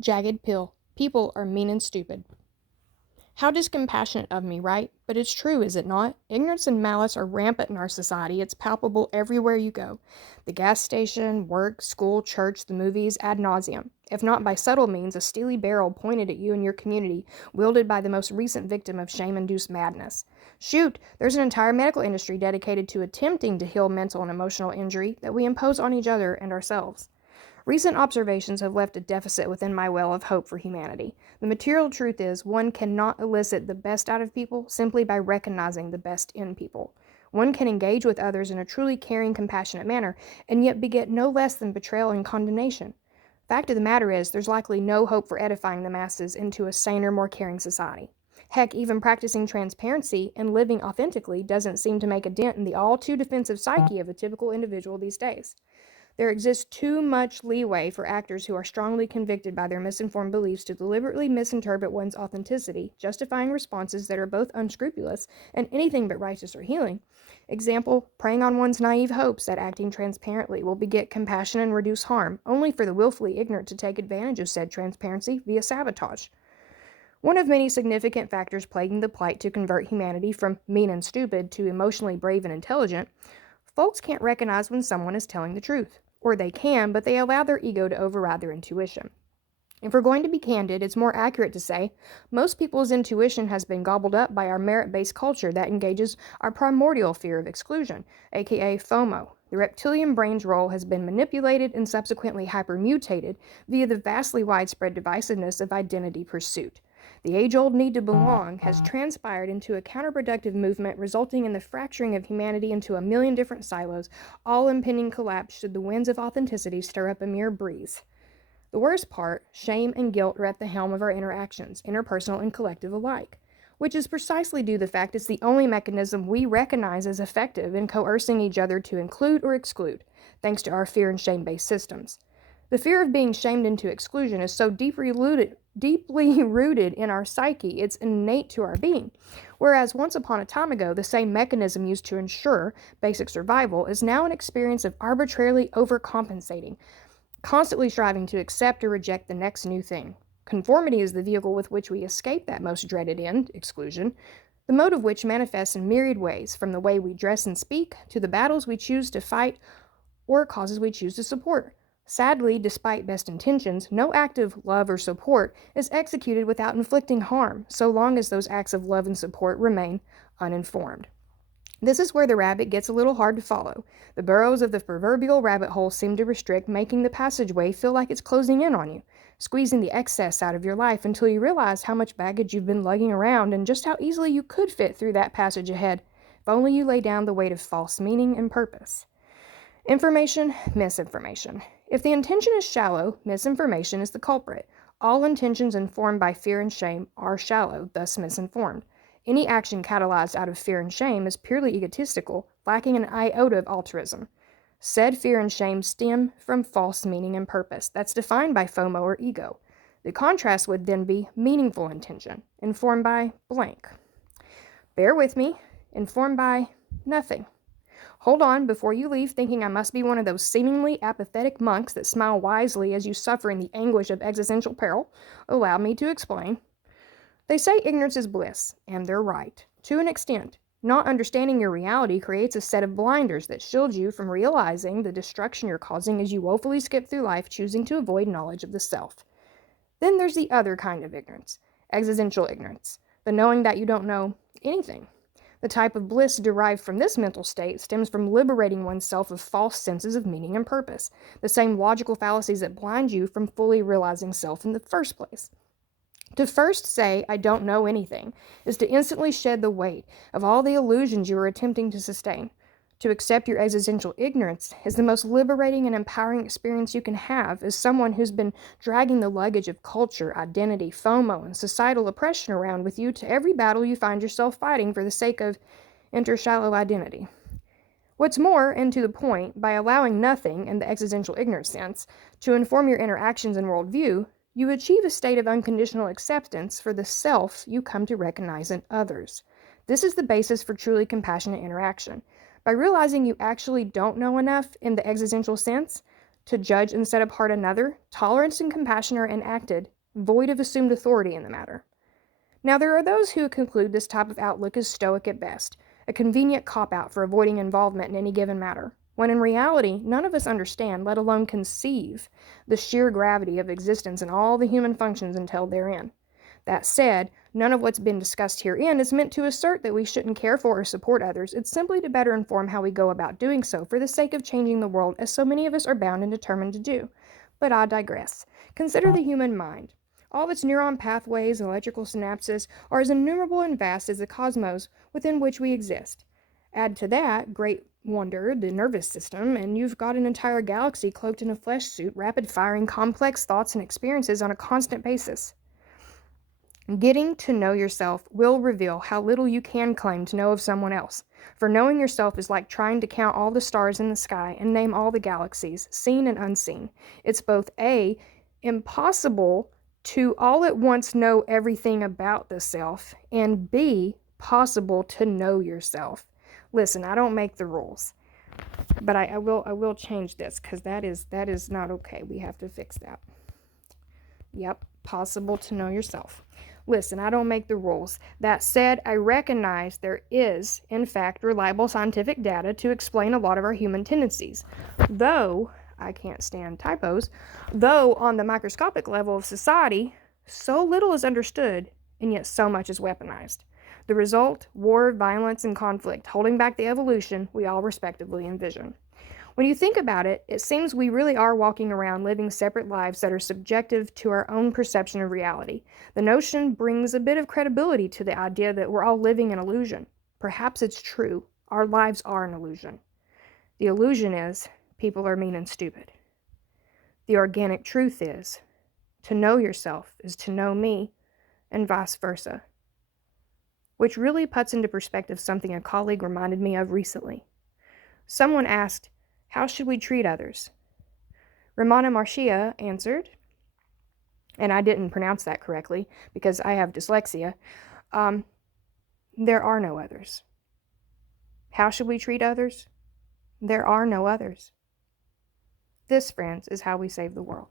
Jagged pill. People are mean and stupid. How discompassionate of me, right? But it's true, is it not? Ignorance and malice are rampant in our society. It's palpable everywhere you go. The gas station, work, school, church, the movies, ad nauseum. If not by subtle means, a steely barrel pointed at you and your community, wielded by the most recent victim of shame-induced madness. Shoot, there's an entire medical industry dedicated to attempting to heal mental and emotional injury that we impose on each other and ourselves. Recent observations have left a deficit within my well of hope for humanity. The material truth is, one cannot elicit the best out of people simply by recognizing the best in people. One can engage with others in a truly caring, compassionate manner, and yet beget no less than betrayal and condemnation. Fact of the matter is, there's likely no hope for edifying the masses into a saner, more caring society. Heck, even practicing transparency and living authentically doesn't seem to make a dent in the all too defensive psyche of the typical individual these days. There exists too much leeway for actors who are strongly convicted by their misinformed beliefs to deliberately misinterpret one's authenticity, justifying responses that are both unscrupulous and anything but righteous or healing. Example, preying on one's naive hopes that acting transparently will beget compassion and reduce harm, only for the willfully ignorant to take advantage of said transparency via sabotage. One of many significant factors plaguing the plight to convert humanity from mean and stupid to emotionally brave and intelligent, folks can't recognize when someone is telling the truth. Or they can, but they allow their ego to override their intuition. If we're going to be candid, it's more accurate to say most people's intuition has been gobbled up by our merit-based culture that engages our primordial fear of exclusion, aka FOMO. The reptilian brain's role has been manipulated and subsequently hypermutated via the vastly widespread divisiveness of identity pursuit. The age-old need to belong has transpired into a counterproductive movement resulting in the fracturing of humanity into a million different silos, all impending collapse should the winds of authenticity stir up a mere breeze. The worst part, shame and guilt are at the helm of our interactions, interpersonal and collective alike, which is precisely due to the fact it's the only mechanism we recognize as effective in coercing each other to include or exclude, thanks to our fear and shame-based systems. The fear of being shamed into exclusion is so deeply rooted in our psyche, it's innate to our being. Whereas once upon a time ago, the same mechanism used to ensure basic survival is now an experience of arbitrarily overcompensating, constantly striving to accept or reject the next new thing. Conformity is the vehicle with which we escape that most dreaded end, exclusion, the mode of which manifests in myriad ways, from the way we dress and speak, to the battles we choose to fight or causes we choose to support. Sadly, despite best intentions, no act of love or support is executed without inflicting harm, so long as those acts of love and support remain uninformed. This is where the rabbit gets a little hard to follow. The burrows of the proverbial rabbit hole seem to restrict, making the passageway feel like it's closing in on you, squeezing the excess out of your life until you realize how much baggage you've been lugging around and just how easily you could fit through that passage ahead, if only you lay down the weight of false meaning and purpose. Information, misinformation. If the intention is shallow, misinformation is the culprit. All intentions informed by fear and shame are shallow, thus misinformed. Any action catalyzed out of fear and shame is purely egotistical, lacking an iota of altruism. Said fear and shame stem from false meaning and purpose. That's defined by FOMO or ego. The contrast would then be meaningful intention, informed by blank. Bear with me, informed by nothing. Hold on before you leave thinking I must be one of those seemingly apathetic monks that smile wisely as you suffer in the anguish of existential peril. Allow me to explain. They say ignorance is bliss, and they're right. To an extent, not understanding your reality creates a set of blinders that shield you from realizing the destruction you're causing as you woefully skip through life choosing to avoid knowledge of the self. Then there's the other kind of ignorance, existential ignorance, the knowing that you don't know anything. The type of bliss derived from this mental state stems from liberating oneself of false senses of meaning and purpose, the same logical fallacies that blind you from fully realizing self in the first place. To first say, I don't know anything, is to instantly shed the weight of all the illusions you are attempting to sustain. To accept your existential ignorance is the most liberating and empowering experience you can have as someone who's been dragging the luggage of culture, identity, FOMO, and societal oppression around with you to every battle you find yourself fighting for the sake of intershallow identity. What's more, and to the point, by allowing nothing, in the existential ignorance sense, to inform your interactions and worldview, you achieve a state of unconditional acceptance for the self you come to recognize in others. This is the basis for truly compassionate interaction. By realizing you actually don't know enough in the existential sense, to judge instead of hurt another, tolerance and compassion are enacted, void of assumed authority in the matter. Now, there are those who conclude this type of outlook is stoic at best, a convenient cop-out for avoiding involvement in any given matter, when in reality, none of us understand, let alone conceive, the sheer gravity of existence and all the human functions entailed therein. That said, none of what's been discussed herein is meant to assert that we shouldn't care for or support others. It's simply to better inform how we go about doing so for the sake of changing the world, as so many of us are bound and determined to do. But I digress. Consider the human mind. All of its neuron pathways and electrical synapses are as innumerable and vast as the cosmos within which we exist. Add to that, great wonder, the nervous system, and you've got an entire galaxy cloaked in a flesh suit, rapid-firing complex thoughts and experiences on a constant basis. Getting to know yourself will reveal how little you can claim to know of someone else. For knowing yourself is like trying to count all the stars in the sky and name all the galaxies, seen and unseen. It's both A, impossible to all at once know everything about the self, and B, possible to know yourself. Listen, I don't make the rules, but I will change this, because that is not okay. We have to fix that. Yep, possible to know yourself. Listen, I don't make the rules. That said, I recognize there is, in fact, reliable scientific data to explain a lot of our human tendencies. Though, I can't stand typos, though on the microscopic level of society, so little is understood, and yet so much is weaponized. The result, war, violence, and conflict, holding back the evolution we all respectively envision. When you think about it, it seems we really are walking around living separate lives that are subjective to our own perception of reality. The notion brings a bit of credibility to the idea that we're all living an illusion. Perhaps it's true. Our lives are an illusion. The illusion is people are mean and stupid. The organic truth is to know yourself is to know me, and vice versa. Which really puts into perspective something a colleague reminded me of recently. Someone asked, "How should we treat others?" Ramana Marcia answered, and I didn't pronounce that correctly because I have dyslexia, there are no others. How should we treat others? There are no others. This, friends, is how we save the world.